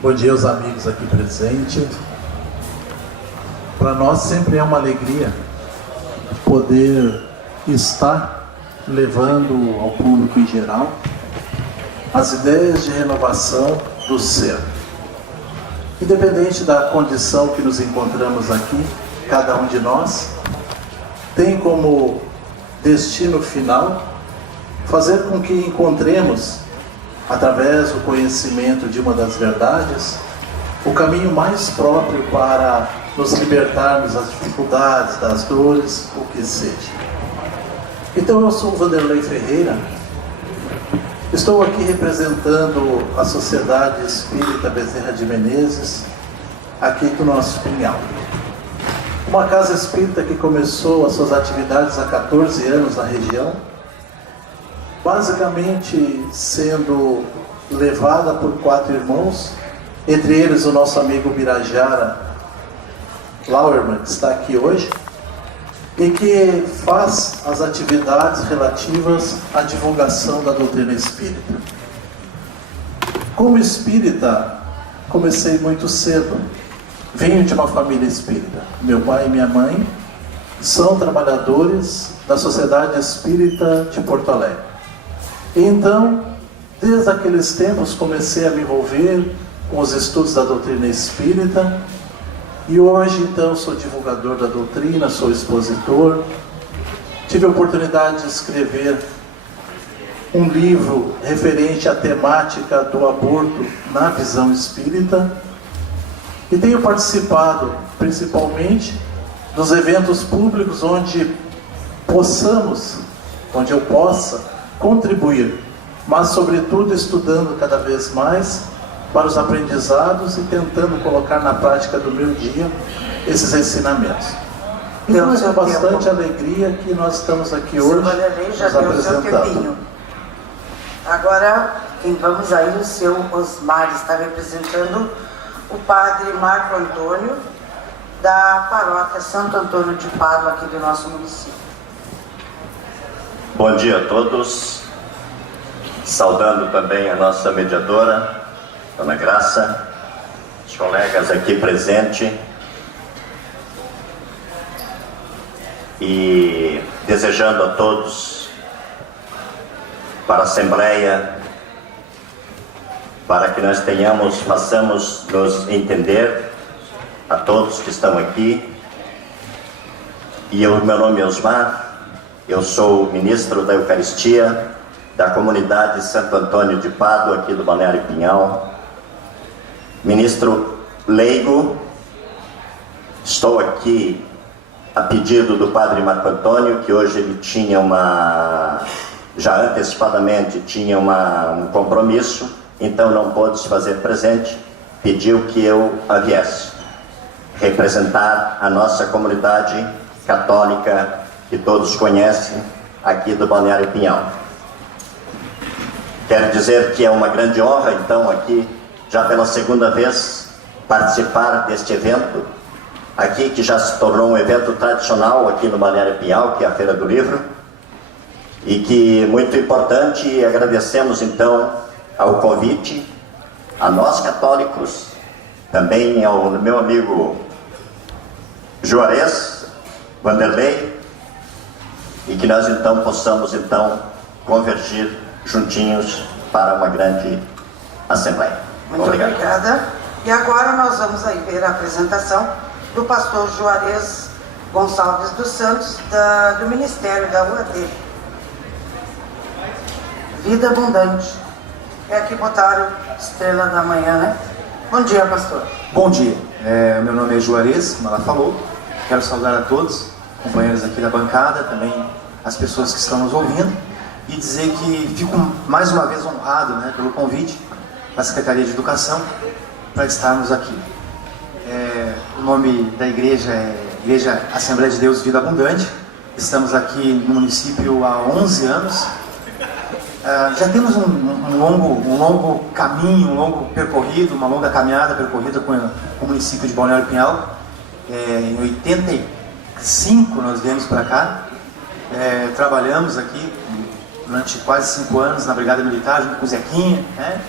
Bom dia aos amigos aqui presentes. Para nós sempre é uma alegria poder estar levando ao público em geral as ideias de renovação do ser. Independente da condição que nos encontramos aqui, cada um de nós tem como destino final fazer com que encontremos, através do conhecimento de uma das verdades, o caminho mais próprio para nos libertarmos das dificuldades, das dores, o que seja. Então eu sou o Vanderlei Ferreira, estou aqui representando a Sociedade Espírita Bezerra de Menezes, aqui do nosso Pinhal. Uma casa espírita que começou as suas atividades há 14 anos na região, basicamente sendo levada por 4 irmãos, entre eles o nosso amigo Birajara Lauerman, que está aqui hoje, e que faz as atividades relativas à divulgação da doutrina espírita. Como espírita, comecei muito cedo. Venho de uma família espírita. Meu pai e minha mãe são trabalhadores da Sociedade Espírita de Porto Alegre. Então, desde aqueles tempos, comecei a me envolver com os estudos da doutrina espírita, e hoje, então, sou divulgador da doutrina, sou expositor. Tive a oportunidade de escrever um livro referente à temática do aborto na visão espírita, e tenho participado, principalmente, dos eventos públicos onde eu possa contribuir, mas sobretudo estudando cada vez mais para os aprendizados e tentando colocar na prática do meu dia esses ensinamentos. Então é com bastante alegria que nós estamos aqui hoje nos apresentando. Agora, vamos aí, o seu Osmar está representando o padre Marco Antônio, da paróquia Santo Antônio de Pádua, aqui do nosso município. Bom dia a todos, saudando também a nossa mediadora, Dona Graça, os colegas aqui presentes, e desejando a todos, para a Assembleia, para que nós façamos nos entender, a todos que estão aqui. E meu nome é Osmar, eu sou ministro da Eucaristia da comunidade Santo Antônio de Pádua, aqui do Balneário Pinhal. Ministro leigo, estou aqui a pedido do padre Marco Antônio, que hoje ele tinha já antecipadamente tinha um compromisso, então não pôde se fazer presente, pediu que eu a viesse representar a nossa comunidade católica, que todos conhecem, aqui do Balneário Pinhal. Quero dizer que é uma grande honra, então, aqui, já pela segunda vez, participar deste evento, aqui que já se tornou um evento tradicional aqui no Balneário Pinhal, que é a Feira do Livro, e que, muito importante, e agradecemos, então, ao convite, a nós católicos, também ao meu amigo Juarez, Vanderlei, e que nós, então, possamos, então, convergir juntinhos para uma grande Assembleia. Muito obrigada. E agora nós vamos aí ver a apresentação do pastor Juarez Gonçalves dos Santos, do Ministério da UAD. Vida Abundante. É aqui botaram Estrela da Manhã, né? Bom dia, pastor. Bom dia. Meu nome é Juarez, como ela falou. Quero saudar a todos, companheiros aqui da bancada, também as pessoas que estão nos ouvindo, e dizer que fico mais uma vez honrado, né, pelo convite da Secretaria de Educação para estarmos aqui. O nome da igreja é Igreja Assembleia de Deus Vida Abundante. Estamos aqui no município há 11 anos. Já temos um longo caminho, um longo percorrido, uma longa caminhada percorrida com o município de Balneário Pinhal. Em 85 nós viemos para cá. Trabalhamos aqui durante quase 5 anos na Brigada Militar, junto com o Zequinha, né?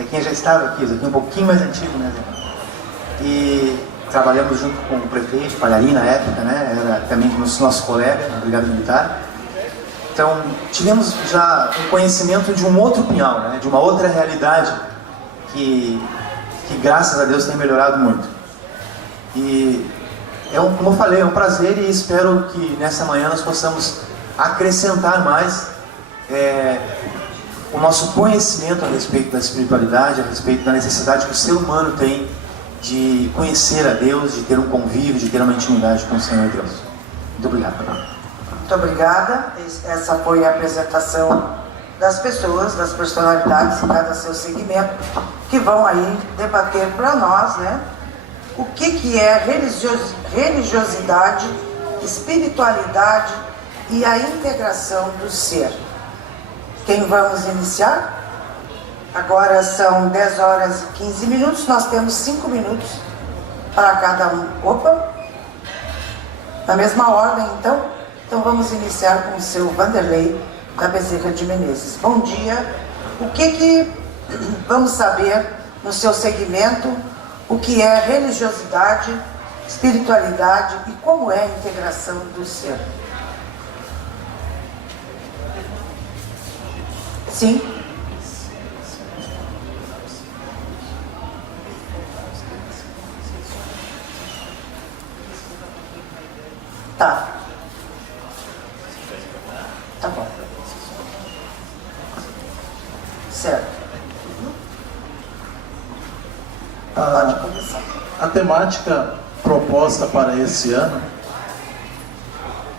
Zequinha já estava aqui, o Zequinha um pouquinho mais antigo, né, Zequinha? E trabalhamos junto com o prefeito, Palharim na época, né? Era também nosso colega na Brigada Militar. Então, tivemos já um conhecimento de um outro Pinhal, né? De uma outra realidade que graças a Deus tem melhorado muito. E, como eu falei, é um prazer e espero que nessa manhã nós possamos acrescentar mais o nosso conhecimento a respeito da espiritualidade, a respeito da necessidade que o ser humano tem de conhecer a Deus, de ter um convívio, de ter uma intimidade com o Senhor Deus. Muito obrigado, Padre. Muito obrigada. Essa foi a apresentação das pessoas, das personalidades, cada seu segmento, que vão aí debater para nós, né? O que é religiosidade, espiritualidade e a integração do ser. Quem vamos iniciar? Agora são 10 horas e 15 minutos, nós temos 5 minutos para cada um. Opa! Na mesma ordem, então? Então vamos iniciar com o seu Vanderlei da Bezerra de Menezes. Bom dia. O que vamos saber no seu segmento, o que é religiosidade, espiritualidade e como é a integração do ser? Sim. Tá. Tá bom. Certo. Pode começar. A temática proposta para esse ano,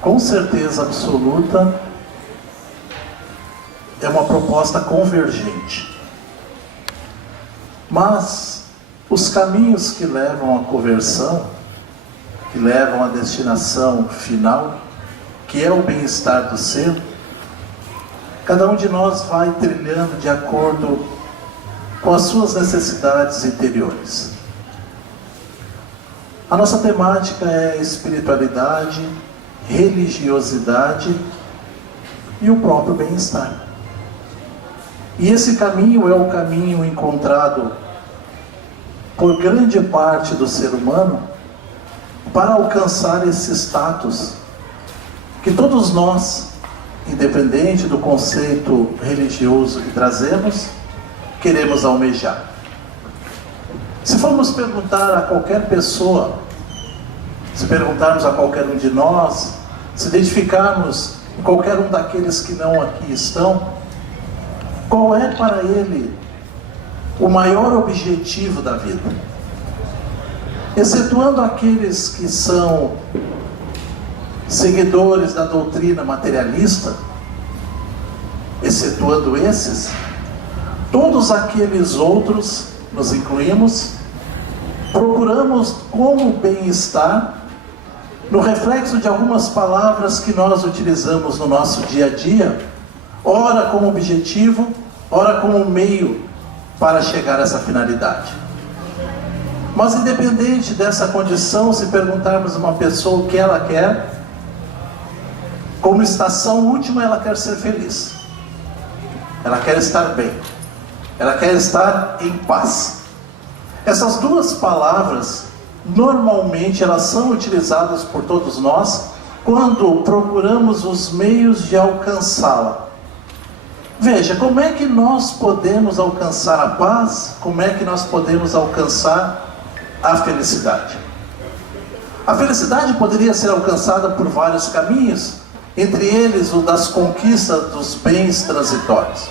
com certeza absoluta, é uma proposta convergente. Mas os caminhos que levam à conversão, que levam à destinação final, que é o bem-estar do ser, cada um de nós vai trilhando de acordo com as suas necessidades interiores. A nossa temática é espiritualidade, religiosidade e o próprio bem-estar. E esse caminho é o caminho encontrado por grande parte do ser humano para alcançar esse status que todos nós, independente do conceito religioso que trazemos, queremos almejar. Se formos perguntar a qualquer pessoa, se perguntarmos a qualquer um de nós, se identificarmos em qualquer um daqueles que não aqui estão, qual é para ele o maior objetivo da vida? Excetuando aqueles que são seguidores da doutrina materialista, excetuando esses, todos aqueles outros, nos incluímos, procuramos como bem-estar no reflexo de algumas palavras que nós utilizamos no nosso dia a dia, ora como objetivo, ora como meio para chegar a essa finalidade. Mas independente dessa condição, se perguntarmos a uma pessoa o que ela quer, como estação última ela quer ser feliz. Ela quer estar bem. Ela quer estar em paz. Essas duas palavras, normalmente elas são utilizadas por todos nós quando procuramos os meios de alcançá-la. Veja, como é que nós podemos alcançar a paz? Como é que nós podemos alcançar a felicidade? A felicidade poderia ser alcançada por vários caminhos, entre eles o das conquistas dos bens transitórios.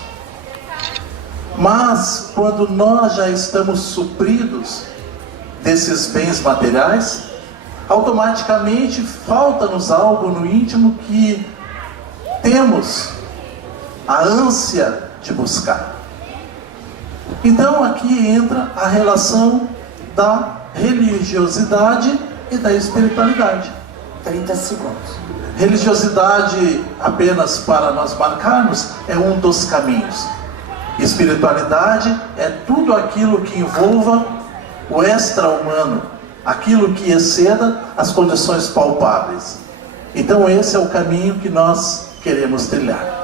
Mas quando nós já estamos supridos desses bens materiais, automaticamente falta-nos algo no íntimo que temos a ânsia de buscar. Então aqui entra a relação da religiosidade e da espiritualidade. 30 segundos. Religiosidade, apenas para nós marcarmos, é um dos caminhos. Espiritualidade é tudo aquilo que envolva o extra-humano, aquilo que exceda as condições palpáveis. Então esse é o caminho que nós queremos trilhar.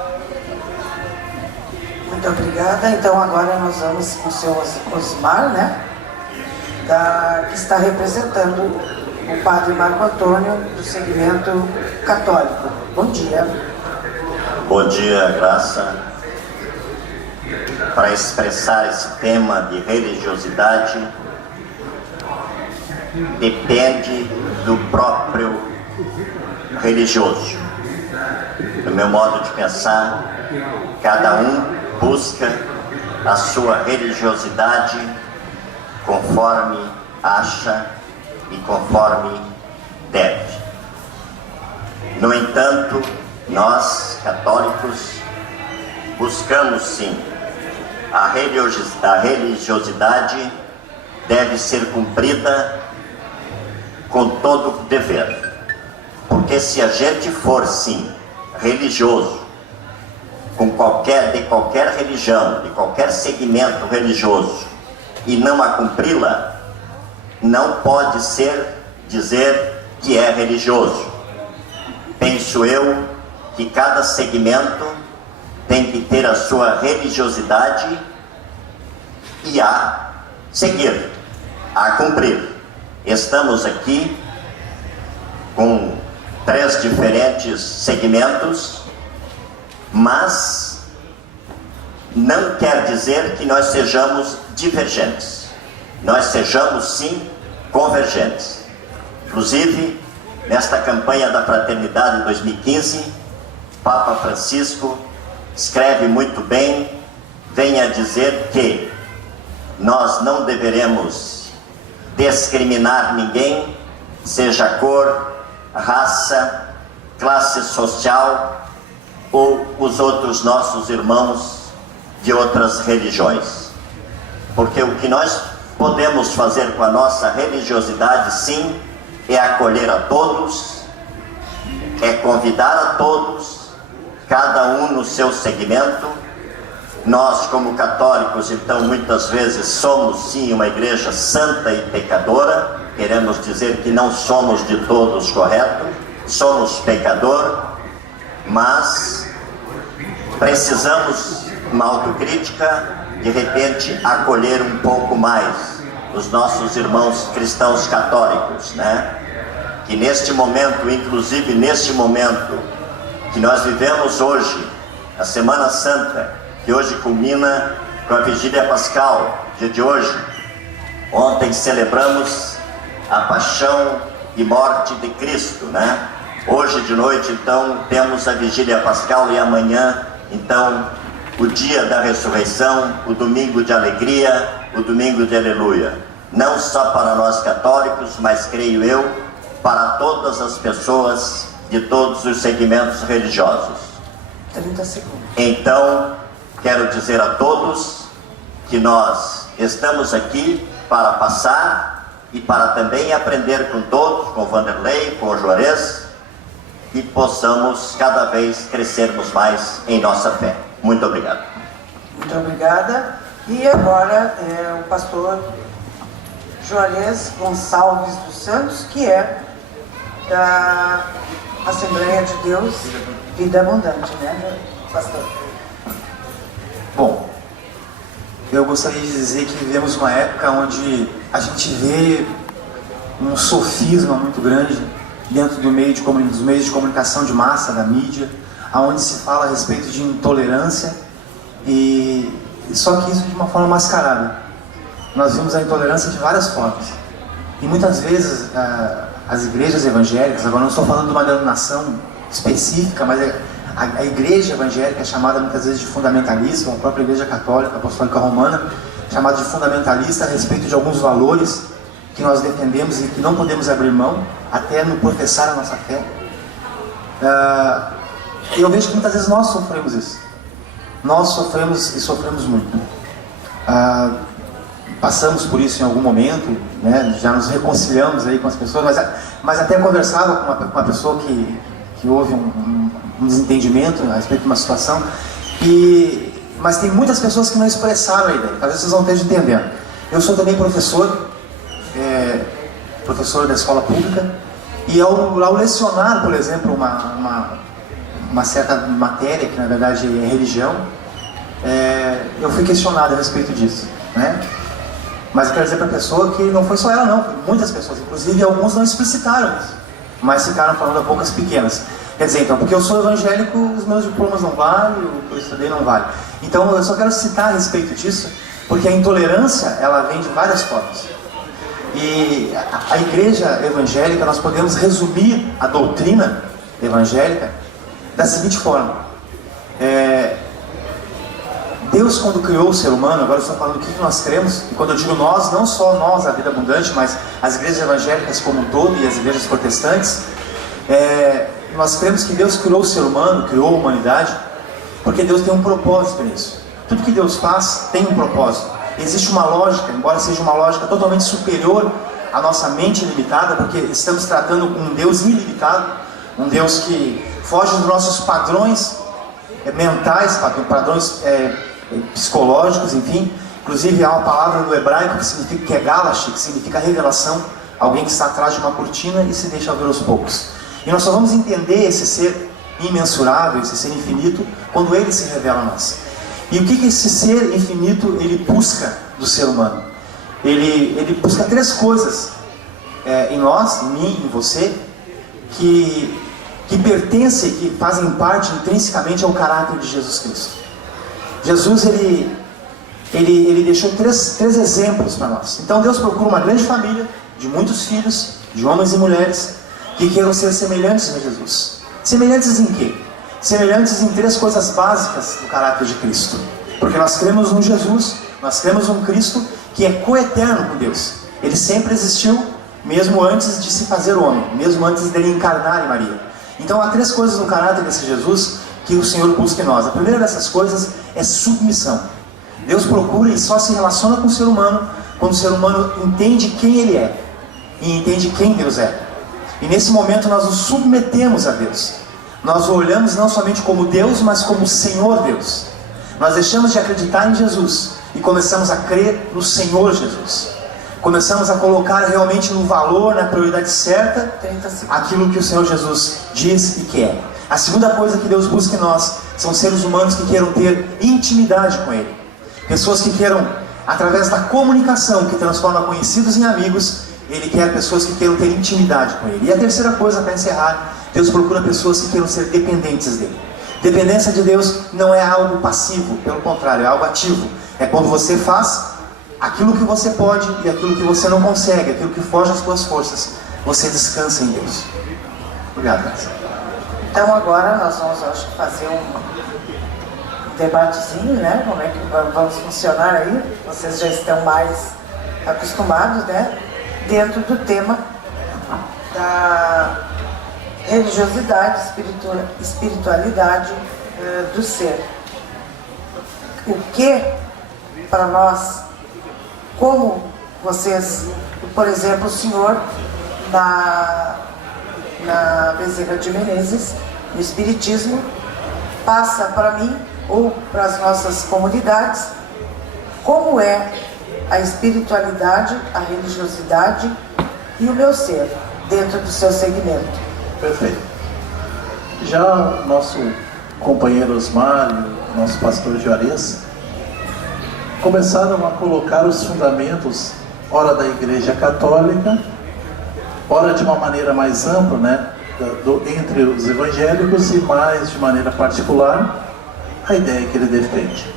Muito Muito obrigada. Então agora nós vamos com o seu Osmar, né? Que está representando o padre Marco Antônio do segmento católico. Bom dia. Bom dia, Graça. Para expressar esse tema de religiosidade, depende do próprio religioso. No meu modo de pensar, cada um busca a sua religiosidade conforme acha e conforme deve. No entanto, nós, católicos, buscamos sim a religiosidade deve ser cumprida com todo dever. Porque se a gente for sim religioso, de qualquer religião, de qualquer segmento religioso, e não a cumpri-la, não pode dizer que é religioso. Penso eu que cada segmento tem que ter a sua religiosidade e a seguir, a cumprir. Estamos aqui com 3 diferentes segmentos, mas não quer dizer que nós sejamos divergentes. Nós sejamos sim convergentes. Inclusive, nesta campanha da Fraternidade 2015, Papa Francisco escreve muito bem, vem a dizer que nós não deveremos discriminar ninguém, seja cor, raça, classe social ou os outros nossos irmãos de outras religiões. Porque o que nós podemos fazer com a nossa religiosidade, sim, é acolher a todos, é convidar a todos, cada um no seu segmento. Nós, como católicos, então, muitas vezes somos sim uma igreja santa e pecadora. Queremos dizer que não somos de todos corretos, somos pecador, mas precisamos uma autocrítica, de repente acolher um pouco mais os nossos irmãos cristãos católicos, né? Que neste momento, inclusive neste momento que nós vivemos hoje, a Semana Santa, que hoje culmina com a Vigília Pascal, dia de hoje. Ontem celebramos a paixão e morte de Cristo, né? Hoje de noite, então, temos a Vigília Pascal e amanhã, então, o dia da ressurreição, o domingo de alegria, o domingo de aleluia. Não só para nós católicos, mas creio eu, para todas as pessoas de todos os segmentos religiosos. 30 segundos. Então, quero dizer a todos que nós estamos aqui para passar e para também aprender com todos, com o Vanderlei, com o Juarez, e possamos cada vez crescermos mais em nossa fé. Muito obrigado. Muito obrigada. E agora o pastor Juarez Gonçalves dos Santos, que é da Assembleia de Deus Vida Abundante, né, pastor? Bom, eu gostaria de dizer que vivemos uma época onde a gente vê um sofisma muito grande dentro dos meios de comunicação de massa, da mídia, onde se fala a respeito de intolerância, e só que isso de uma forma mascarada. Nós vimos a intolerância de várias formas. E muitas vezes as igrejas evangélicas, agora não estou falando de uma denominação específica, mas a igreja evangélica é chamada muitas vezes de fundamentalista, a própria igreja católica, apostólica romana, chamada de fundamentalista a respeito de alguns valores que nós defendemos e que não podemos abrir mão, até no professar a nossa fé. Eu vejo que muitas vezes nós sofremos isso. Nós sofremos e sofremos muito. Passamos por isso em algum momento, né? Já nos reconciliamos aí com as pessoas, mas até conversava com uma pessoa que houve um desentendimento a respeito de uma situação, mas tem muitas pessoas que não expressaram a ideia. Talvez vocês não estejam entendendo. Eu sou também professor da escola pública, e ao lecionar, por exemplo, uma certa matéria, que na verdade é religião, eu fui questionado a respeito disso, né? Mas eu quero dizer para a pessoa que não foi só ela não, foi muitas pessoas, inclusive alguns não explicitaram isso, mas ficaram falando a bocas pequenas. Quer dizer, então, porque eu sou evangélico, os meus diplomas não valem, o que eu estudei não vale. Então, eu só quero citar a respeito disso, porque a intolerância, ela vem de várias formas. E a igreja evangélica, nós podemos resumir a doutrina evangélica da seguinte forma. Deus, quando criou o ser humano, agora eu estou falando do que nós cremos, e quando eu digo nós, não só nós, a Vida Abundante, mas as igrejas evangélicas como um todo e as igrejas protestantes, nós cremos que Deus criou o ser humano, criou a humanidade, porque Deus tem um propósito nisso. Tudo que Deus faz tem um propósito. Existe uma lógica, embora seja uma lógica totalmente superior à nossa mente limitada, porque estamos tratando com um Deus ilimitado, um Deus que foge dos nossos padrões mentais, padrões psicológicos, enfim. Inclusive há uma palavra no hebraico que significa, que é Galash, que significa revelação, alguém que está atrás de uma cortina e se deixa ver aos poucos. E nós só vamos entender esse ser imensurável, esse ser infinito, quando ele se revela a nós. E o que esse ser infinito ele busca do ser humano? Ele busca três coisas em nós, em mim, em você, que pertencem, que fazem parte intrinsecamente ao caráter de Jesus Cristo. Jesus ele deixou três exemplos para nós. Então Deus procura uma grande família de muitos filhos, de homens e mulheres, que queiram ser semelhantes a Jesus. Semelhantes em quê? Semelhantes em três coisas básicas do caráter de Cristo. Porque nós cremos num Jesus, nós cremos num Cristo que é coeterno com Deus. Ele sempre existiu, mesmo antes de se fazer homem, mesmo antes dele encarnar em Maria. Então há três coisas no caráter desse Jesus que o Senhor busca em nós. A primeira dessas coisas é submissão. Deus procura e só se relaciona com o ser humano quando o ser humano entende quem ele é e entende quem Deus é. E nesse momento nós nos submetemos a Deus. Nós o olhamos não somente como Deus, mas como Senhor Deus. Nós deixamos de acreditar em Jesus e começamos a crer no Senhor Jesus. Começamos a colocar realmente no valor, na prioridade certa, aquilo que o Senhor Jesus diz e quer. A segunda coisa que Deus busca em nós são seres humanos que queiram ter intimidade com Ele. Pessoas que queiram, através da comunicação que transforma conhecidos em amigos, Ele quer pessoas que queiram ter intimidade com Ele. E a terceira coisa, para encerrar, Deus procura pessoas que queiram ser dependentes dEle. Dependência de Deus não é algo passivo, pelo contrário, é algo ativo. É quando você faz aquilo que você pode e aquilo que você não consegue, aquilo que foge às suas forças. Você descansa em Deus. Obrigado, Graça. Então agora nós vamos, acho, fazer um debatezinho, né? Como é que vamos funcionar aí? Vocês já estão mais acostumados, né? Dentro do tema da religiosidade, espiritualidade do ser. O que para nós, como vocês, por exemplo, o senhor na Bezerra de Menezes, no Espiritismo, passa para mim ou para as nossas comunidades como é a espiritualidade, a religiosidade e o meu ser dentro do seu segmento. Perfeito. Já nosso companheiro Osmar e nosso pastor Juarez começaram a colocar os fundamentos, ora da Igreja Católica, ora de uma maneira mais ampla, né, entre os evangélicos e mais de maneira particular, a ideia que ele defende.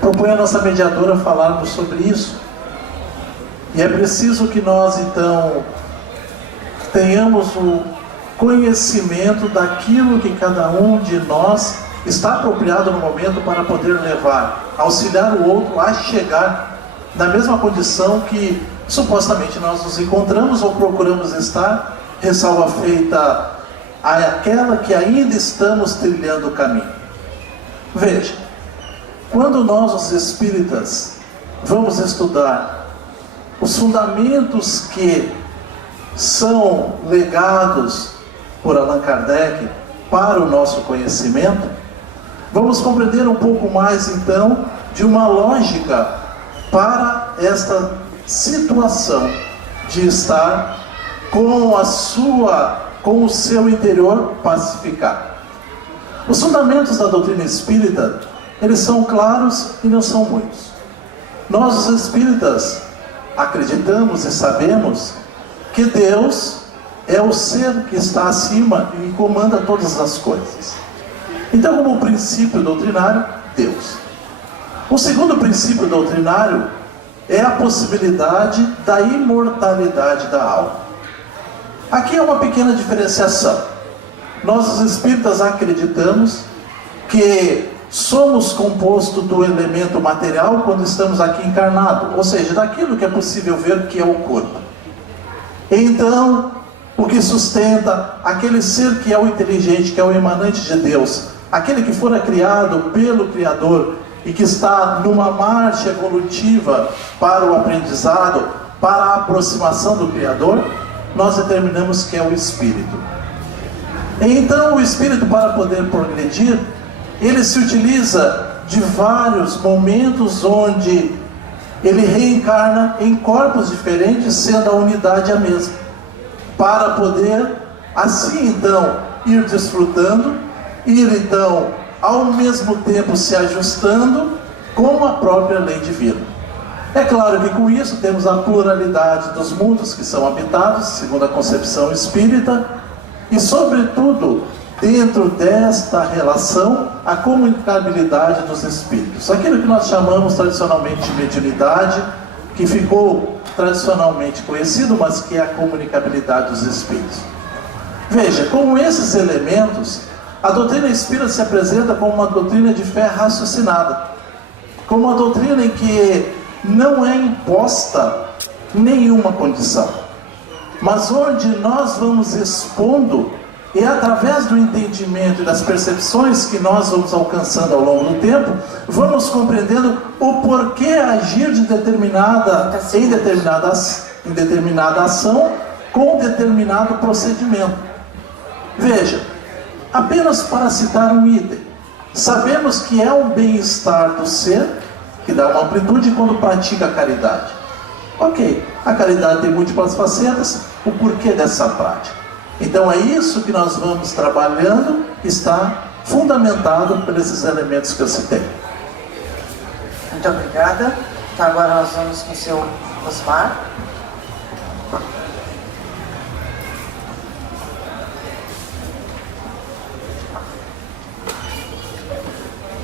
Propõe a nossa mediadora falarmos sobre isso. E é preciso que nós, então, tenhamos o conhecimento daquilo que cada um de nós está apropriado no momento para poder levar, auxiliar o outro a chegar na mesma condição que supostamente nós nos encontramos ou procuramos estar, ressalva feita àquela que ainda estamos trilhando o caminho. Veja, quando nós, os espíritas, vamos estudar os fundamentos que são legados por Allan Kardec para o nosso conhecimento, vamos compreender um pouco mais então de uma lógica para esta situação de estar com o seu interior pacificado. Os fundamentos da doutrina espírita, eles são claros e não são muitos. Nós, os espíritas, acreditamos e sabemos que Deus é o ser que está acima e comanda todas as coisas. Então, como princípio doutrinário, Deus. O segundo princípio doutrinário é a possibilidade da imortalidade da alma. Aqui é uma pequena diferenciação. Nós, os espíritas, acreditamos que somos compostos do elemento material quando estamos aqui encarnados, ou seja, daquilo que é possível ver, que é o corpo. Então, o que sustenta aquele ser que é o inteligente, que é o emanante de Deus, aquele que fora criado pelo Criador e que está numa marcha evolutiva para o aprendizado, para a aproximação do Criador, nós determinamos que é o Espírito. Então, o Espírito, para poder progredir, ele se utiliza de vários momentos onde ele reencarna em corpos diferentes, sendo a unidade a mesma, para poder, assim então, ir desfrutando, ir então, ao mesmo tempo se ajustando com a própria lei divina. É claro que com isso temos a pluralidade dos mundos que são habitados, segundo a concepção espírita, e sobretudo, dentro desta relação, a comunicabilidade dos espíritos. Aquilo que nós chamamos tradicionalmente de mediunidade, que ficou tradicionalmente conhecido, mas que é a comunicabilidade dos espíritos. Veja, com esses elementos, a doutrina espírita se apresenta como uma doutrina de fé raciocinada, como uma doutrina em que não é imposta nenhuma condição, mas onde nós vamos expondo, e através do entendimento e das percepções que nós vamos alcançando ao longo do tempo, vamos compreendendo o porquê agir em determinada ação com determinado procedimento. Veja, apenas para citar um item, sabemos que é um bem-estar do ser que dá uma amplitude quando pratica a caridade. Ok, a caridade tem múltiplas facetas, o porquê dessa prática? Então é isso que nós vamos trabalhando, que está fundamentado por esses elementos que eu citei. Muito obrigada. Então agora nós vamos com o seu Osmar.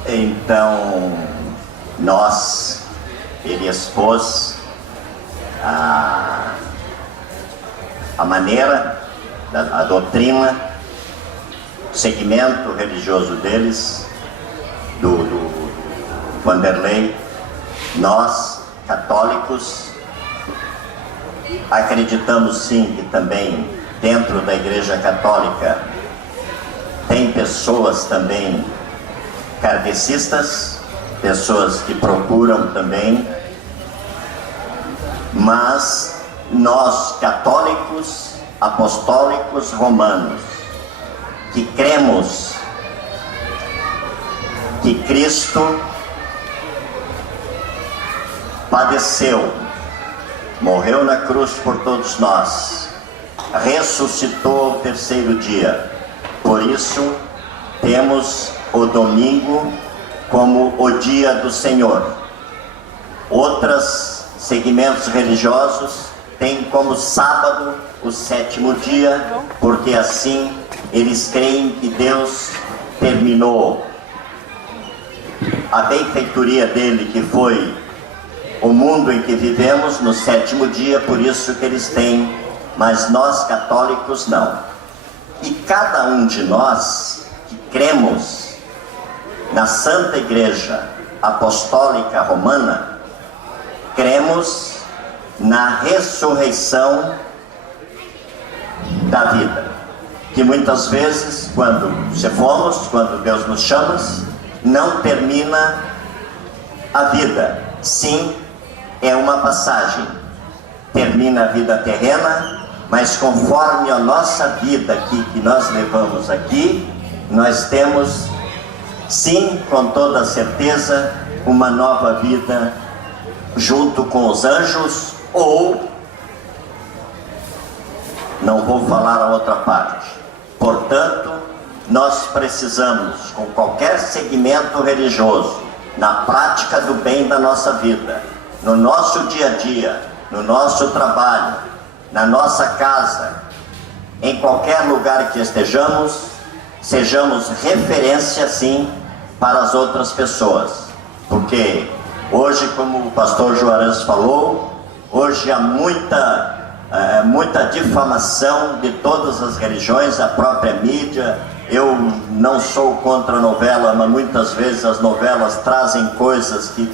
Então, ele expôs a maneira, a doutrina, o segmento religioso deles, do Vanderlei. Nós, católicos, acreditamos sim que também dentro da Igreja Católica tem pessoas também kardecistas, pessoas que procuram também, mas nós, católicos, apostólicos, romanos, que cremos que Cristo padeceu, morreu na cruz por todos nós, ressuscitou ao terceiro dia. Por isso temos o domingo como o dia do Senhor. Outros segmentos religiosos têm como sábado o sétimo dia, porque assim eles creem que Deus terminou a benfeitoria dele, que foi o mundo em que vivemos, no sétimo dia, por isso que eles têm, mas nós católicos não. E cada um de nós que cremos na Santa Igreja Apostólica Romana, cremos na ressurreição da vida, que muitas vezes, quando Deus nos chama, não termina a vida, sim, é uma passagem, termina a vida terrena, mas conforme a nossa vida aqui, que nós levamos aqui, nós temos, sim, com toda certeza, uma nova vida junto com os anjos, ou não vou falar a outra parte. Portanto, nós precisamos, com qualquer segmento religioso, na prática do bem da nossa vida, no nosso dia a dia, no nosso trabalho, na nossa casa, em qualquer lugar que estejamos, sejamos referência sim para as outras pessoas. Porque hoje, como o pastor Juarez falou, hoje há muita difamação de todas as religiões, a própria mídia. Eu não sou contra a novela, mas muitas vezes as novelas trazem coisas que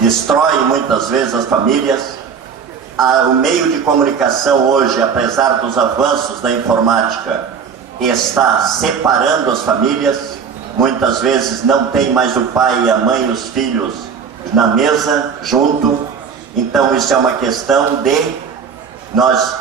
destroem muitas vezes as famílias. O meio de comunicação hoje, apesar dos avanços da informática, está separando as famílias. Muitas vezes não tem mais o pai, a mãe e os filhos na mesa, junto. Então isso é uma questão de nós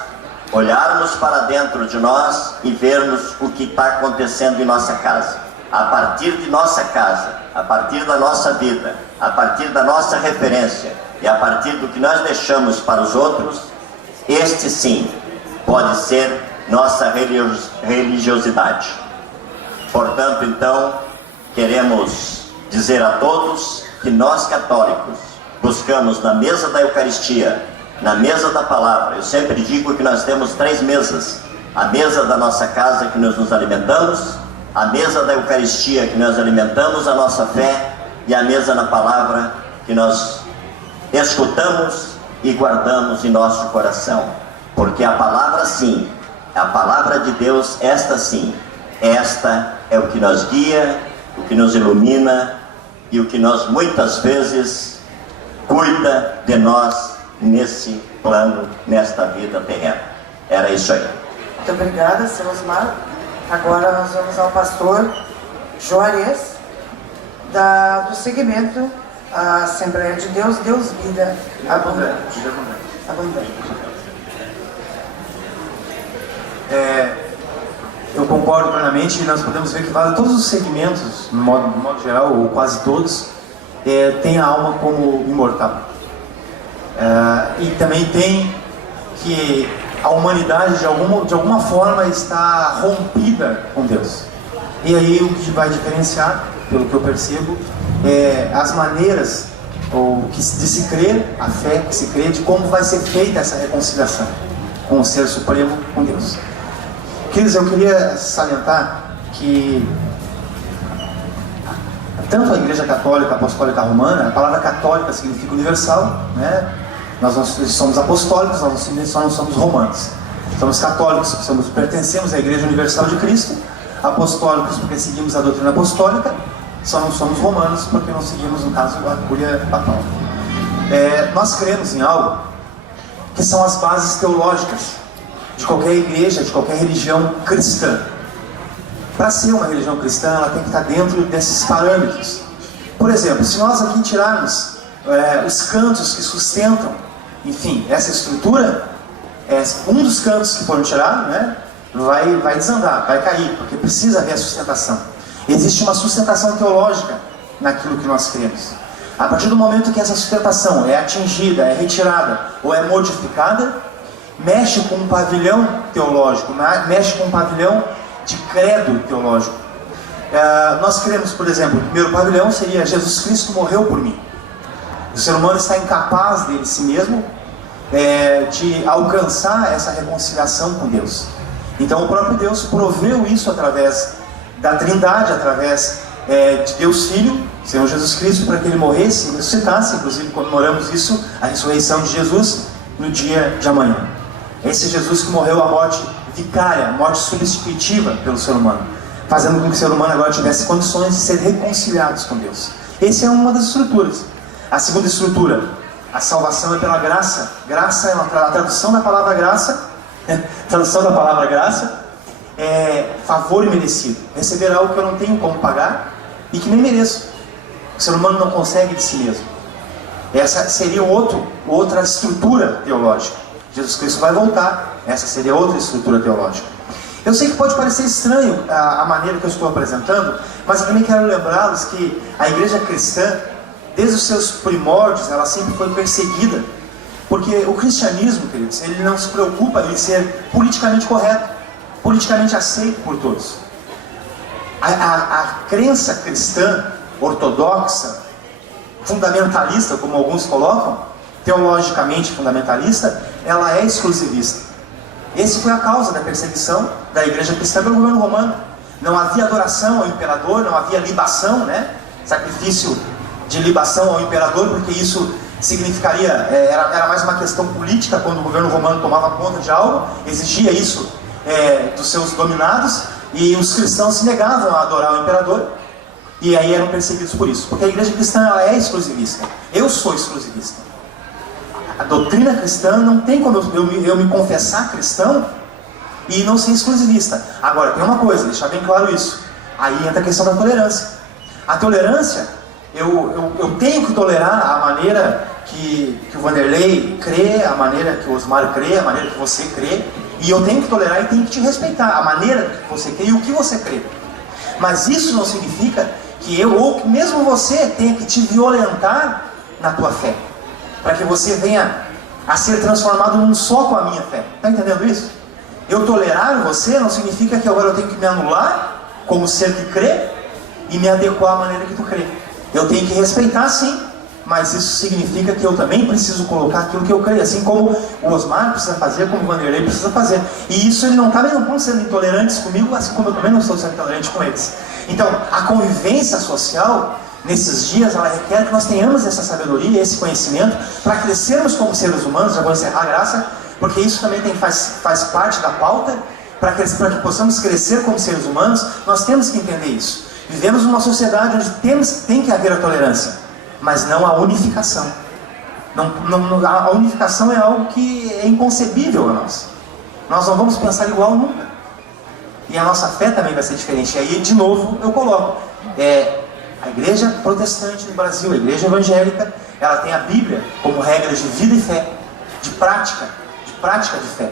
olharmos para dentro de nós e vermos o que está acontecendo em nossa casa. A partir de nossa casa, a partir da nossa vida, a partir da nossa referência e a partir do que nós deixamos para os outros, este sim pode ser nossa religiosidade. Portanto, então, queremos dizer a todos que nós católicos buscamos na mesa da Eucaristia, na mesa da palavra. Eu sempre digo que nós temos 3 mesas: a mesa da nossa casa, que nós nos alimentamos, a mesa da Eucaristia, que nós alimentamos a nossa fé, e a mesa na palavra, que nós escutamos e guardamos em nosso coração. Porque a palavra sim, a palavra de Deus, esta sim, esta é o que nos guia, o que nos ilumina e o que nós muitas vezes cuida de nós nesse plano, nesta vida terrena. Era isso aí. Muito obrigada, seu Osmar. Agora nós vamos ao pastor Juarez, do segmento a Assembleia de Deus, Deus Vida Abundante. Eu concordo plenamente, e nós podemos ver que todos os segmentos, no modo geral, ou quase todos, têm a alma como imortal. E também tem que a humanidade de alguma forma está rompida com Deus. E aí o que vai diferenciar, pelo que eu percebo, é as maneiras de se crer, a fé que se crê, de como vai ser feita essa reconciliação com o Ser Supremo, com Deus. Queridos, eu queria salientar que tanto a Igreja Católica Apostólica Romana, a palavra católica significa universal, né? Nós não somos apostólicos, nós só não somos romanos. Somos católicos, pertencemos à Igreja Universal de Cristo, apostólicos porque seguimos a doutrina apostólica, só não somos romanos porque não seguimos, no caso, a cúria papal. Nós cremos em algo que são as bases teológicas de qualquer igreja, de qualquer religião cristã. Para ser uma religião cristã, ela tem que estar dentro desses parâmetros. Por exemplo, se nós aqui tirarmos os cantos que sustentam, enfim, essa estrutura, um dos cantos que foram tirados, né, vai desandar, vai cair, porque precisa haver a sustentação. Existe uma sustentação teológica naquilo que nós cremos. A partir do momento que essa sustentação é atingida, é retirada ou é modificada, mexe com um pavilhão teológico, mexe com um pavilhão de credo teológico. Nós cremos, por exemplo, o primeiro pavilhão seria: Jesus Cristo morreu por mim. O ser humano está incapaz de si mesmo de alcançar essa reconciliação com Deus. Então o próprio Deus proveu isso através da Trindade, através de Deus Filho, Senhor Jesus Cristo, para que Ele morresse e ressuscitasse. Inclusive comemoramos isso, a ressurreição de Jesus, no dia de amanhã. Esse Jesus que morreu a morte vicária, a morte substitutiva pelo ser humano, fazendo com que o ser humano agora tivesse condições de ser reconciliados com Deus. Essa é uma das estruturas. A segunda estrutura, a salvação é pela graça. Graça é a tradução da palavra graça. Tradução da palavra graça é favor imerecido. Receber algo que eu não tenho como pagar e que nem mereço. O ser humano não consegue de si mesmo. Essa seria outra estrutura teológica. Jesus Cristo vai voltar. Essa seria outra estrutura teológica. Eu sei que pode parecer estranho a maneira que eu estou apresentando, mas eu também quero lembrá-los que a igreja cristã, desde os seus primórdios, ela sempre foi perseguida. Porque o cristianismo, queridos, ele não se preocupa em ser politicamente correto, politicamente aceito por todos. A crença cristã, ortodoxa, fundamentalista, como alguns colocam, teologicamente fundamentalista, ela é exclusivista. Essa foi a causa da perseguição da igreja cristã pelo governo romano. Não havia adoração ao imperador, não havia libação, né? Sacrifício de libação ao imperador, porque isso significaria, era mais uma questão política. Quando o governo romano tomava conta de algo, exigia isso dos seus dominados, e os cristãos se negavam a adorar o imperador, e aí eram perseguidos por isso, porque a igreja cristã ela é exclusivista. Eu sou exclusivista. A doutrina cristã não tem como eu me confessar cristão e não ser exclusivista. Agora, tem uma coisa, deixar bem claro isso. Aí entra a questão da tolerância. A tolerância, eu tenho que tolerar a maneira que o Vanderlei crê, a maneira que o Osmar crê, a maneira que você crê, e eu tenho que tolerar e tenho que te respeitar a maneira que você crê e o que você crê. Mas isso não significa que eu, ou que mesmo você, tenha que te violentar na tua fé, para que você venha a ser transformado num só com a minha fé. Está entendendo isso? Eu tolerar você não significa que agora eu tenho que me anular como ser que crê e me adequar à maneira que tu crê. Eu tenho que respeitar sim, mas isso significa que eu também preciso colocar aquilo que eu creio, assim como o Osmar precisa fazer, como o Vanderlei precisa fazer. E isso ele não está sendo intolerantes comigo, assim como eu também não estou sendo intolerante com eles. Então, a convivência social nesses dias, ela requer que nós tenhamos essa sabedoria, esse conhecimento, para crescermos como seres humanos. Já vou encerrar a graça, porque isso também faz parte da pauta. Para que possamos crescer como seres humanos, nós temos que entender isso. Vivemos numa sociedade onde tem que haver a tolerância, mas não a unificação. A unificação é algo que é inconcebível a nós. Nós não vamos pensar igual nunca. E a nossa fé também vai ser diferente. E aí, de novo, eu coloco. A igreja protestante no Brasil, a igreja evangélica, ela tem a Bíblia como regra de vida e fé, de prática de fé.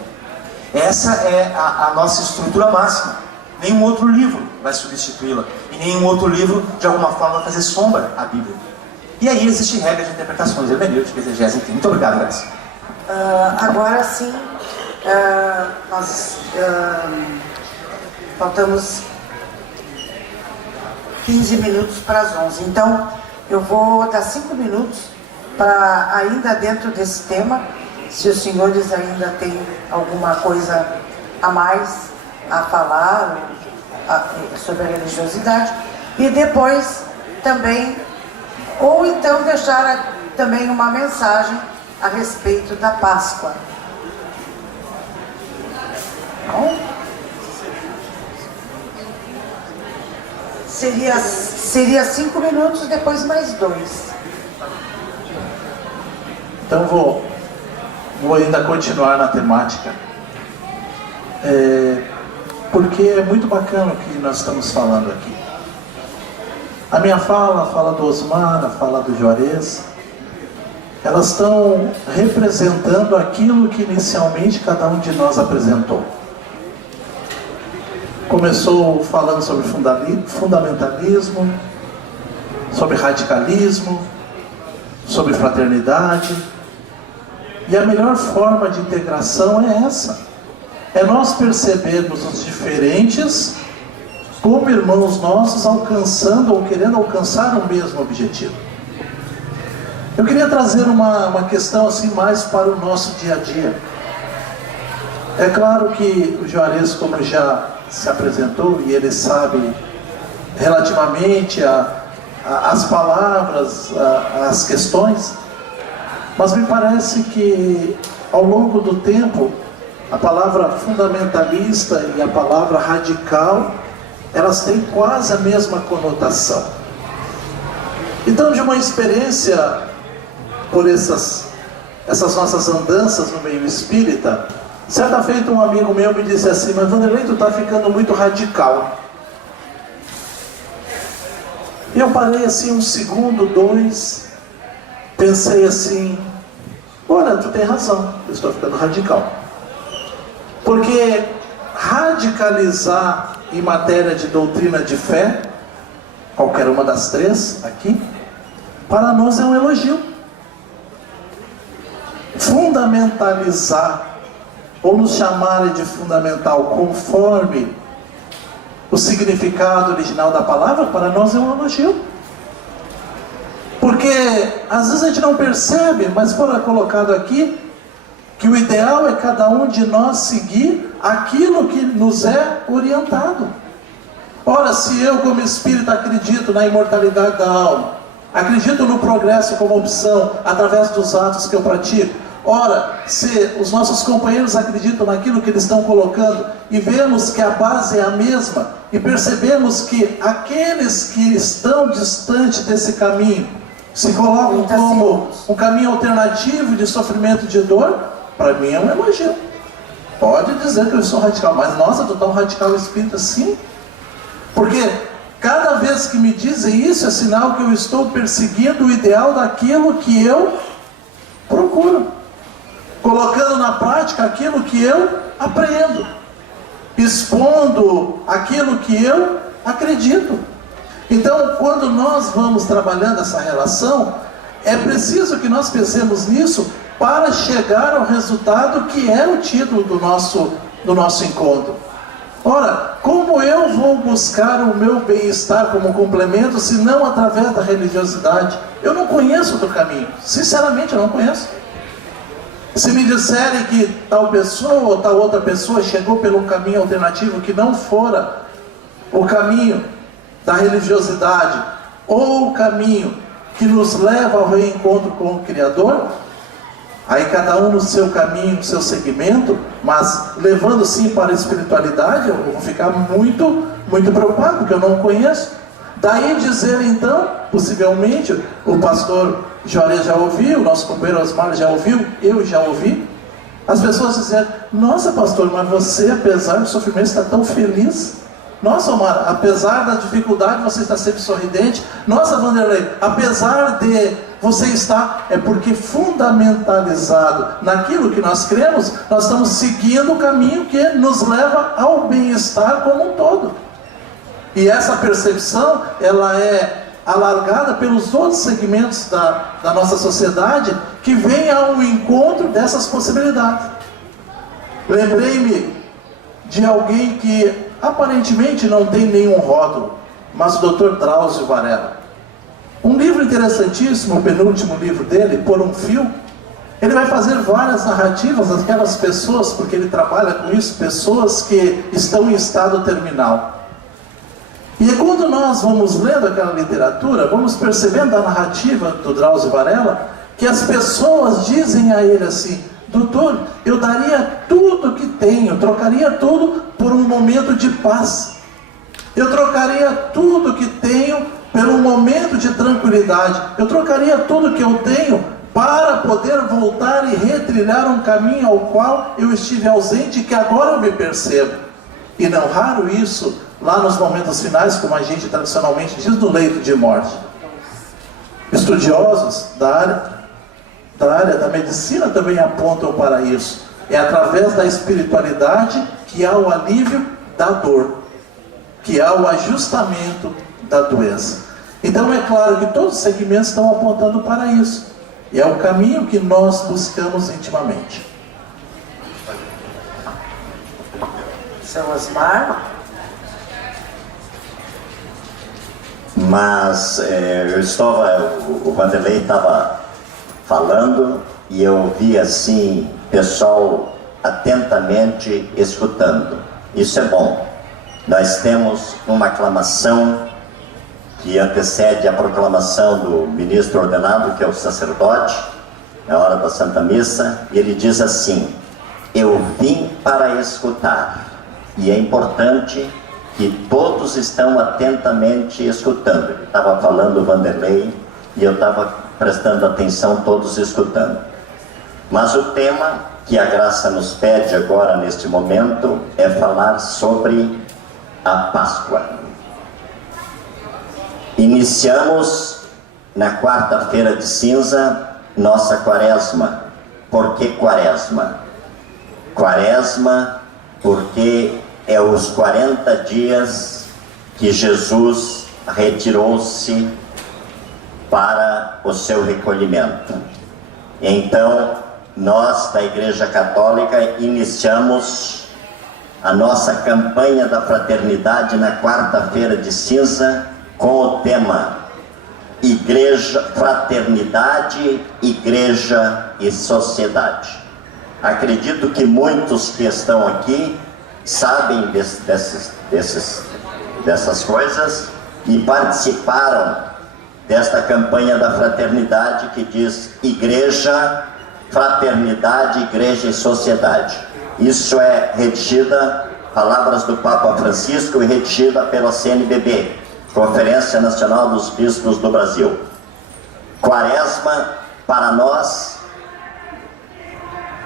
Essa é a nossa estrutura máxima. Nenhum outro livro vai substituí-la. E nenhum outro livro, de alguma forma, vai fazer sombra à Bíblia. E aí existe regra de interpretações hermenêuticas, exegese, enfim. Muito obrigado, Graça. Agora sim, nós faltamos 15 minutos para as 11. Então, eu vou dar 5 minutos para, ainda dentro desse tema, se os senhores ainda têm alguma coisa a mais a falar sobre a religiosidade, e depois também, ou então deixar também uma mensagem a respeito da Páscoa. Bom? Seria 5 minutos, depois mais 2. Então vou ainda continuar na temática, porque é muito bacana o que nós estamos falando aqui. A minha fala do Osmar, a fala do Juarez, elas estão representando aquilo que inicialmente cada um de nós apresentou. Começou falando sobre fundamentalismo, sobre radicalismo, sobre fraternidade. E a melhor forma de integração é essa. É nós percebermos os diferentes como irmãos nossos alcançando ou querendo alcançar o mesmo objetivo. Eu queria trazer uma questão assim mais para o nosso dia a dia. É claro que o Juarez, como já se apresentou, e ele sabe relativamente as palavras, as questões, mas me parece que ao longo do tempo a palavra fundamentalista e a palavra radical, elas têm quase a mesma conotação. Então, de uma experiência por essas nossas andanças no meio espírita, certa feita um amigo meu me disse assim: mas Vanderlei, tu está ficando muito radical. E eu parei assim 1 segundo, 2, pensei assim: olha, tu tem razão, eu estou ficando radical. Porque radicalizar em matéria de doutrina de fé, qualquer uma das 3 aqui, para nós é um elogio. Fundamentalizar, ou nos chamarem de fundamental conforme o significado original da palavra, para nós é um elogio. Porque às vezes a gente não percebe, mas fora colocado aqui, que o ideal é cada um de nós seguir aquilo que nos é orientado. Ora, se eu como espírito acredito na imortalidade da alma, acredito no progresso como opção através dos atos que eu pratico, ora, se os nossos companheiros acreditam naquilo que eles estão colocando e vemos que a base é a mesma e percebemos que aqueles que estão distantes desse caminho se colocam como um caminho alternativo de sofrimento e de dor, para mim é um elogio. Pode dizer que eu sou radical, mas nossa, tu tá um radical espírita sim. Porque cada vez que me dizem isso é sinal que eu estou perseguindo o ideal daquilo que eu procuro, colocando na prática aquilo que eu aprendo, expondo aquilo que eu acredito. Então, quando nós vamos trabalhando essa relação, é preciso que nós pensemos nisso para chegar ao resultado que é o título do nosso encontro. Ora, como eu vou buscar o meu bem-estar como complemento, se não através da religiosidade? Eu não conheço outro caminho, sinceramente eu não conheço. Se me disserem que tal pessoa ou tal outra pessoa chegou pelo caminho alternativo que não fora o caminho da religiosidade, ou o caminho que nos leva ao reencontro com o Criador, aí cada um no seu caminho, no seu segmento, mas levando sim para a espiritualidade, eu vou ficar muito, muito preocupado, porque eu não conheço. Daí dizer então, possivelmente, o pastor Juarez já ouviu, o nosso companheiro Osmar já ouviu, eu já ouvi, as pessoas dizendo: nossa pastor, mas você, apesar do sofrimento, está tão feliz. Nossa, Omar, apesar da dificuldade, você está sempre sorridente. Nossa, Vanderlei, apesar de você estar, é porque fundamentalizado naquilo que nós cremos, nós estamos seguindo o caminho que nos leva ao bem-estar como um todo. E essa percepção, ela é alargada pelos outros segmentos da nossa sociedade, que vem ao encontro dessas possibilidades. Lembrei-me de alguém que aparentemente não tem nenhum rótulo, mas o Dr. Drauzio Varela. Um livro interessantíssimo, o penúltimo livro dele, Por um Fio, ele vai fazer várias narrativas daquelas pessoas, porque ele trabalha com isso, pessoas que estão em estado terminal. E quando nós vamos lendo aquela literatura, vamos percebendo a narrativa do Drauzio Varela, que as pessoas dizem a ele assim: doutor, eu daria tudo que tenho, trocaria tudo por um momento de paz. Eu trocaria tudo que tenho por um momento de tranquilidade. Eu trocaria tudo que eu tenho para poder voltar e retrilhar um caminho ao qual eu estive ausente e que agora eu me percebo. E não raro isso, lá nos momentos finais, como a gente tradicionalmente diz, no leito de morte. Estudiosos da área da medicina também apontam para isso. É através da espiritualidade que há o alívio da dor, que há o ajustamento da doença. Então é claro que todos os segmentos estão apontando para isso. E é o caminho que nós buscamos intimamente. Seu Osmar? Mas o Vanderlei estava falando e eu vi assim, pessoal atentamente escutando. Isso é bom. Nós temos uma aclamação que antecede a proclamação do ministro ordenado, que é o sacerdote, na hora da Santa Missa, e ele diz assim: eu vim para escutar. E é importante que todos estão atentamente escutando. Ele estava falando o Vanderlei e eu estava prestando atenção, todos escutando. Mas o tema que a graça nos pede agora, neste momento, é falar sobre a Páscoa. Iniciamos na quarta-feira de cinza nossa quaresma. Por que quaresma? Quaresma porque é os 40 dias que Jesus retirou-se para o seu recolhimento. Então, nós da Igreja Católica iniciamos a nossa campanha da fraternidade na quarta-feira de cinza com o tema igreja, fraternidade, igreja e sociedade. Acredito que muitos que estão aqui sabem dessas coisas e participaram desta campanha da fraternidade que diz igreja, fraternidade, igreja e sociedade. Isso é redigida, palavras do Papa Francisco, e redigida pela CNBB, Conferência Nacional dos Bispos do Brasil. Quaresma, para nós,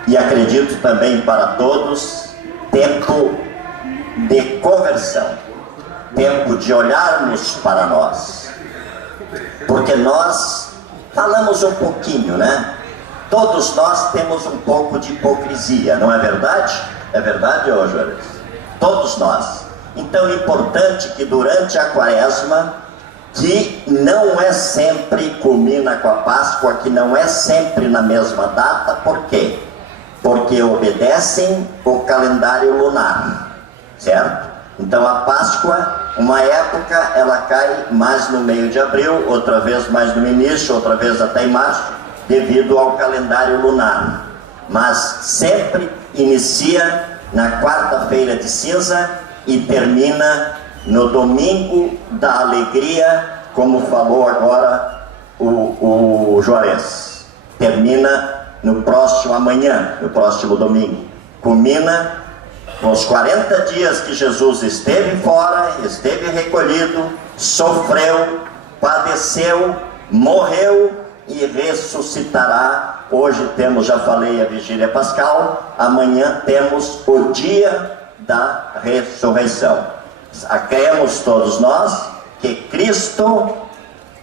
e acredito também para todos, tempo de conversão, tempo de olharmos para nós, porque nós falamos um pouquinho, né? Todos nós temos um pouco de hipocrisia, não é verdade? É verdade, ô Juarez? Todos nós. Então é importante que durante a Quaresma, que não é sempre culmina com a Páscoa, que não é sempre na mesma data, por quê? Porque obedecem o calendário lunar, certo? Então a Páscoa, uma época, ela cai mais no meio de abril, outra vez mais no início, outra vez até em março, devido ao calendário lunar. Mas sempre inicia na quarta-feira de cinza e termina no domingo da alegria, como falou agora o Juarez. Termina no próximo amanhã, no próximo domingo. Culmina com os 40 dias que Jesus esteve fora, esteve recolhido, sofreu, padeceu, morreu e ressuscitará. Hoje temos, já falei, a vigília pascal, amanhã temos o dia da ressurreição. Cremos todos nós que Cristo,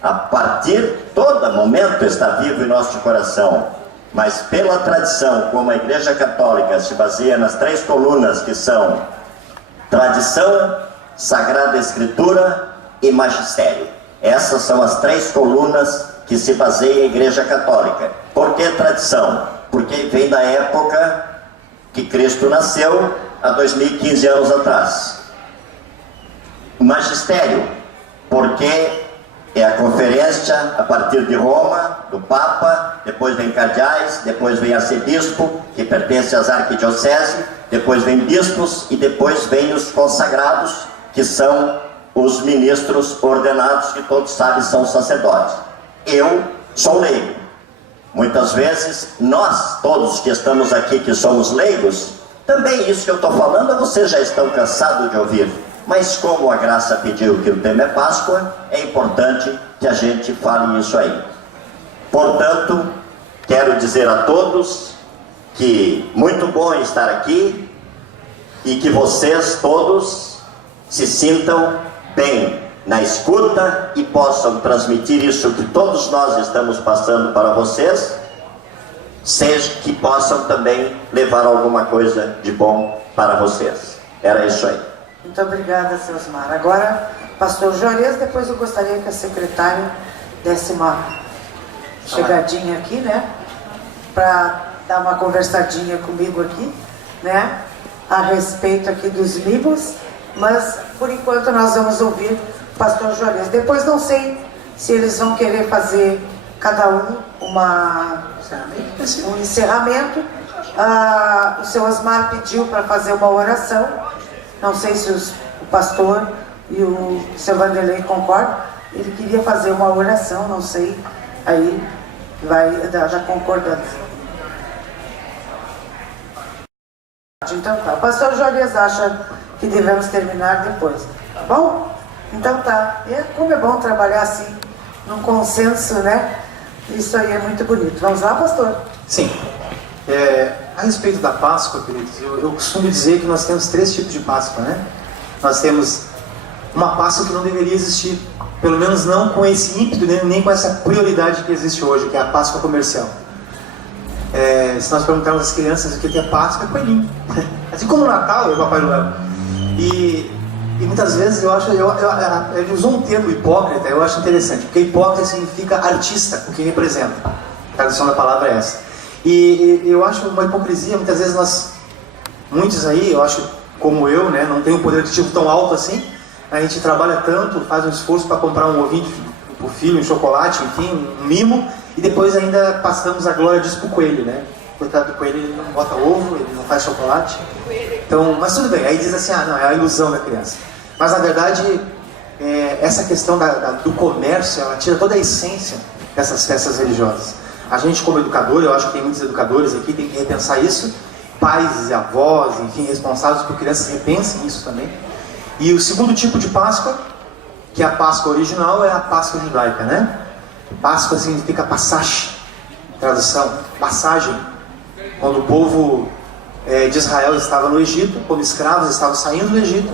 a partir todo momento, está vivo em nosso coração, mas pela tradição, como a Igreja Católica se baseia nas 3 colunas que são tradição, Sagrada Escritura e magistério. Essas são as 3 colunas que se baseia a Igreja Católica. Por que tradição? Porque vem da época que Cristo nasceu, há 2015 anos atrás. Magistério, porque é a conferência a partir de Roma, do Papa, depois vem cardeais, depois vem arcebispo, que pertence às arquidioceses, depois vem bispos e depois vem os consagrados, que são os ministros ordenados, que todos sabem são sacerdotes. Eu sou leigo. Muitas vezes, nós, todos que estamos aqui, que somos leigos, também isso que eu estou falando, vocês já estão cansados de ouvir. Mas como a graça pediu que o tema é Páscoa, é importante que a gente fale isso aí. Portanto, quero dizer a todos que muito bom estar aqui e que vocês todos se sintam bem na escuta e possam transmitir isso que todos nós estamos passando para vocês, seja que possam também levar alguma coisa de bom para vocês. Era isso aí. Muito obrigada, seu Osmar. Agora, pastor Juarez, depois eu gostaria que a secretária desse uma chegadinha aqui, né? Para dar uma conversadinha comigo aqui, né? A respeito aqui dos livros, mas por enquanto nós vamos ouvir o pastor Juarez. Depois não sei se eles vão querer fazer cada um um encerramento. O seu Osmar pediu para fazer uma oração. Não sei se o pastor e o seu Vanderlei concordam. Ele queria fazer uma oração, não sei. Aí vai da concordância. Então tá. O pastor Juarez acha que devemos terminar depois. Tá bom? Então tá. Como é bom trabalhar assim, num consenso, né? Isso aí é muito bonito. Vamos lá, pastor? Sim. A respeito da Páscoa, queridos, eu costumo dizer que nós temos 3 tipos de Páscoa, né? Nós temos uma Páscoa que não deveria existir, pelo menos não com esse ímpeto, nem com essa prioridade que existe hoje, que é a Páscoa comercial. Se nós perguntarmos às crianças o que é Páscoa, é coelhinho. Assim como o Natal é o Papai Noel. E muitas vezes ele usou um termo hipócrita, eu acho interessante, porque hipócrita significa artista, o que representa. A tradução da palavra é essa. E eu acho uma hipocrisia, muitas vezes muitos aí, eu acho como eu, né, não tem um poder aquisitivo tão alto assim, a gente trabalha tanto, faz um esforço para comprar um ovinho filho, um chocolate, enfim, um mimo, e depois ainda passamos a glória disso pro coelho, né? Coitado do coelho, ele não bota ovo, ele não faz chocolate. Então, mas tudo bem, aí diz assim, não, é a ilusão da criança. Mas na verdade, essa questão do comércio, ela tira toda a essência dessas festas religiosas. A gente, como educador, eu acho que tem muitos educadores aqui, tem que repensar isso. Pais e avós, enfim, responsáveis por crianças, repensem isso também. E o segundo tipo de Páscoa, que é a Páscoa original, é a Páscoa judaica, né? Páscoa significa passagem, tradução, passagem. Quando o povo de Israel estava no Egito, como escravos, estavam saindo do Egito,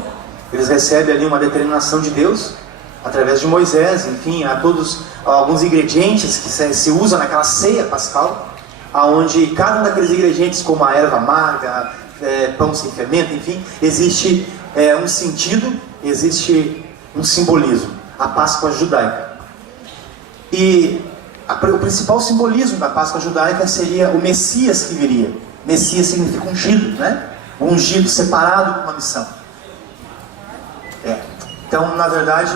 eles recebem ali uma determinação de Deus, através de Moisés, enfim, há alguns ingredientes que se usam naquela ceia pascal, onde cada um daqueles ingredientes, como a erva amarga, pão sem fermento, enfim, existe um sentido, existe um simbolismo, a Páscoa judaica. E o principal simbolismo da Páscoa judaica seria o Messias que viria. Messias significa ungido, né? Um ungido separado com uma missão. Então, na verdade,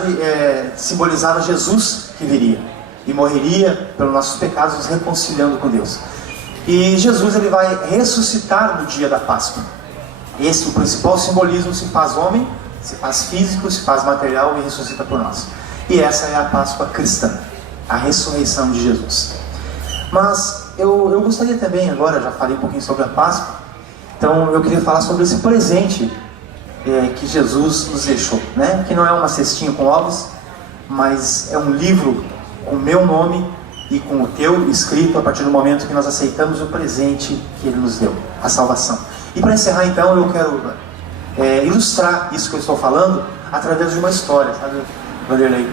simbolizava Jesus que viria e morreria pelos nossos pecados, nos reconciliando com Deus. E Jesus, ele vai ressuscitar no dia da Páscoa. Esse, o principal simbolismo, se faz homem, se faz físico, se faz material e ressuscita por nós. E essa é a Páscoa cristã, a ressurreição de Jesus. Mas eu gostaria também, agora já falei um pouquinho sobre a Páscoa, então eu queria falar sobre esse presente que Jesus nos deixou, né? Que não é uma cestinha com ovos, mas é um livro com o meu nome e com o teu, escrito a partir do momento que nós aceitamos o presente que Ele nos deu, a salvação. E para encerrar então, eu quero ilustrar isso que eu estou falando através de uma história, sabe, Vanderlei?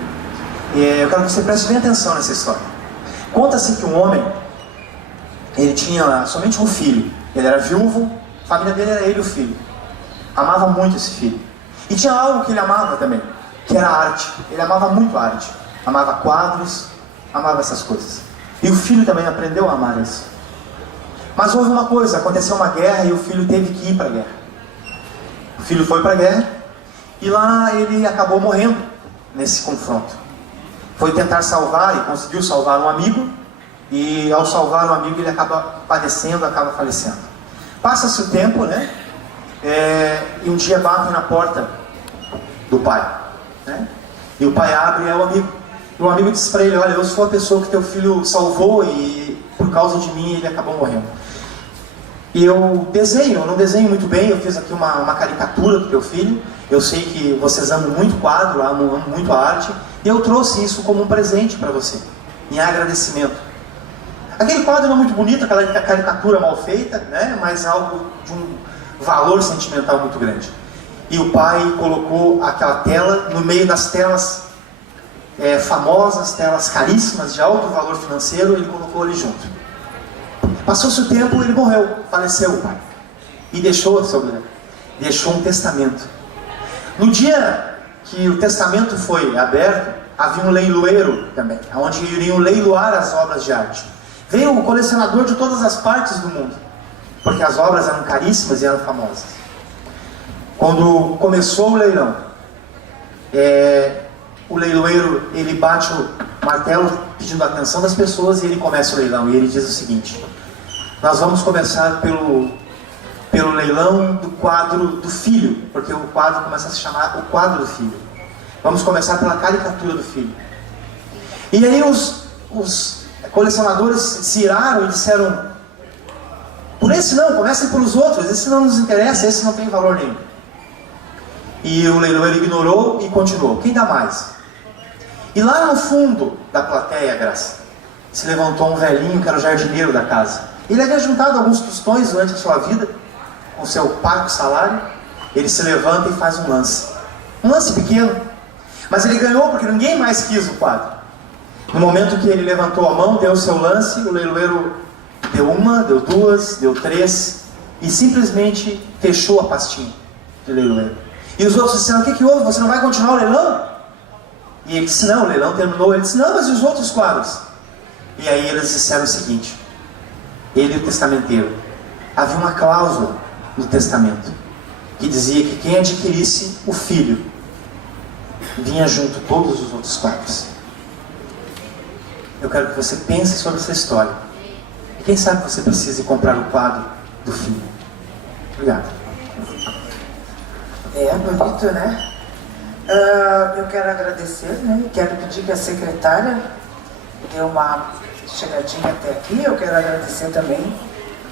Eu quero que você preste bem atenção nessa história. Conta-se que um homem, ele tinha somente um filho, ele era viúvo, a família dele era ele e o filho. Amava muito esse filho. E tinha algo que ele amava também, que era a arte. Ele amava muito a arte. Amava quadros, amava essas coisas. E o filho também aprendeu a amar isso. Mas houve uma coisa, aconteceu uma guerra e o filho teve que ir para a guerra. O filho foi para a guerra e lá ele acabou morrendo nesse confronto. Foi tentar salvar e conseguiu salvar um amigo. E ao salvar um amigo ele acaba padecendo, acaba falecendo. Passa-se o tempo, né? E um dia batem na porta do pai, né? E o pai abre e é o amigo. E o amigo diz para ele: olha, eu sou a pessoa que teu filho salvou e por causa de mim ele acabou morrendo. E eu não desenho muito bem, eu fiz aqui uma caricatura do teu filho. Eu sei que vocês amam muito quadro, amam muito a arte, e eu trouxe isso como um presente para você, em agradecimento. Aquele quadro não é muito bonito, aquela caricatura mal feita, né? Mas algo de um valor sentimental muito grande. E o pai colocou aquela tela no meio das telas famosas, telas caríssimas, de alto valor financeiro, ele colocou ali junto. Passou-se o tempo, ele morreu, faleceu o pai. E deixou um testamento. No dia que o testamento foi aberto, havia um leiloeiro também, onde iriam leiloar as obras de arte. Veio um colecionador de todas as partes do mundo, porque as obras eram caríssimas e eram famosas. Quando começou o leilão, o leiloeiro ele bate o martelo pedindo a atenção das pessoas e ele começa o leilão. E ele diz o seguinte: nós vamos começar pelo leilão do quadro do filho, porque o quadro começa a se chamar o quadro do filho. Vamos começar pela caricatura do filho. E aí os colecionadores se iraram e disseram: por esse não, comecem pelos outros, esse não nos interessa, esse não tem valor nenhum. E o leiloeiro ignorou e continuou: quem dá mais? E lá no fundo da plateia, Graça, se levantou um velhinho que era o jardineiro da casa. Ele havia juntado alguns tostões durante a sua vida, com seu parco salário. Ele se levanta e faz um lance pequeno, mas ele ganhou porque ninguém mais quis o quadro. No momento que ele levantou a mão, deu o seu lance, o leiloeiro deu uma, deu duas, deu três, e simplesmente fechou a pastinha do leiloeiro. E os outros disseram: o que houve? Você não vai continuar o leilão? E ele disse: não, o leilão terminou. Ele disse: não, mas e os outros quadros? E aí eles disseram o seguinte, ele e o testamenteiro: havia uma cláusula no testamento que dizia que quem adquirisse o filho vinha junto todos os outros quadros. eu quero que você pense sobre essa história. E quem sabe você precise comprar o quadro do filho. Obrigado. É bonito, né? Eu quero agradecer, né? Quero pedir que a secretária dê uma chegadinha até aqui. Eu quero agradecer também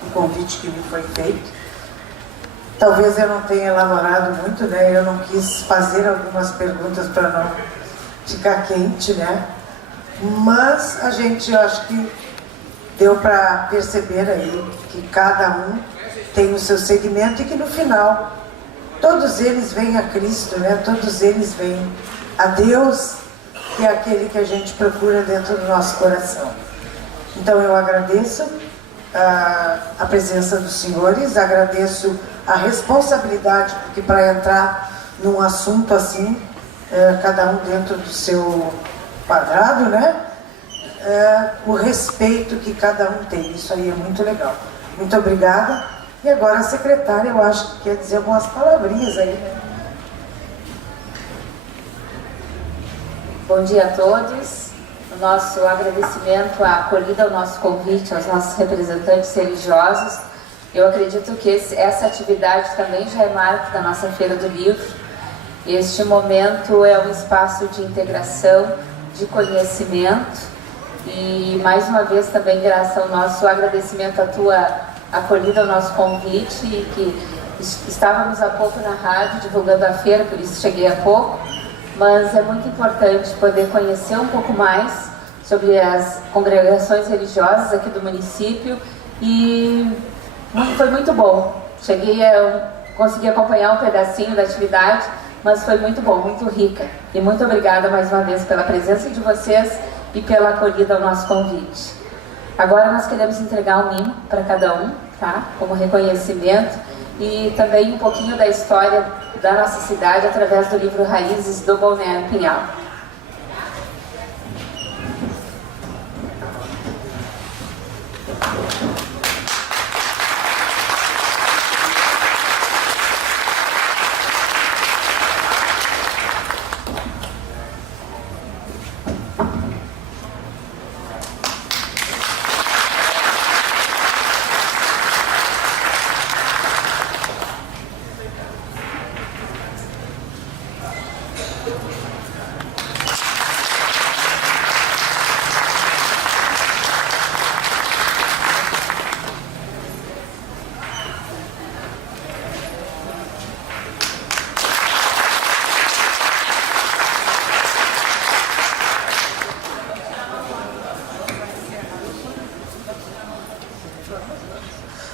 o convite que me foi feito. Talvez eu não tenha elaborado muito, né? Eu não quis fazer algumas perguntas para não ficar quente, né? Mas a gente, eu acho que deu para perceber aí que cada um tem o seu segmento e que no final todos eles vêm a Cristo, né? Todos eles vêm a Deus, que é aquele que a gente procura dentro do nosso coração. Então eu agradeço a presença dos senhores, agradeço a responsabilidade, porque para entrar num assunto assim, cada um dentro do seu quadrado, né? O respeito que cada um tem, isso aí é muito legal. Muito obrigada. E agora a secretária, eu acho que quer dizer algumas palavrinhas aí, né? Bom dia a todos. O nosso agradecimento, a acolhida ao nosso convite, aos nossos representantes religiosos. Eu acredito que essa atividade também já é marco da nossa Feira do Livro. Este momento é um espaço de integração, de conhecimento e, mais uma vez, também graças ao nosso agradecimento à tua acolhida ao nosso convite, e que estávamos há pouco na rádio divulgando a feira, por isso cheguei há pouco, mas é muito importante poder conhecer um pouco mais sobre as congregações religiosas aqui do município e foi muito bom. Consegui acompanhar um pedacinho da atividade, mas foi muito bom, muito rica. E muito obrigada mais uma vez pela presença de vocês e pela acolhida ao nosso convite. Agora nós queremos entregar um mimo para cada um, tá? Como reconhecimento e também um pouquinho da história da nossa cidade através do livro Raízes do Balneário Pinhal.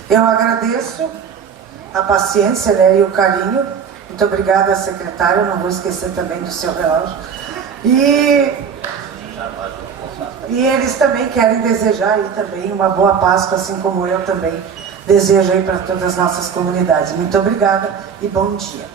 Eu agradeço a paciência, né, e o carinho. Muito obrigada, secretária. Não vou esquecer também do seu relógio. E eles também querem desejar aí também uma boa Páscoa, assim como eu também desejo aí para todas as nossas comunidades. Muito obrigada e bom dia.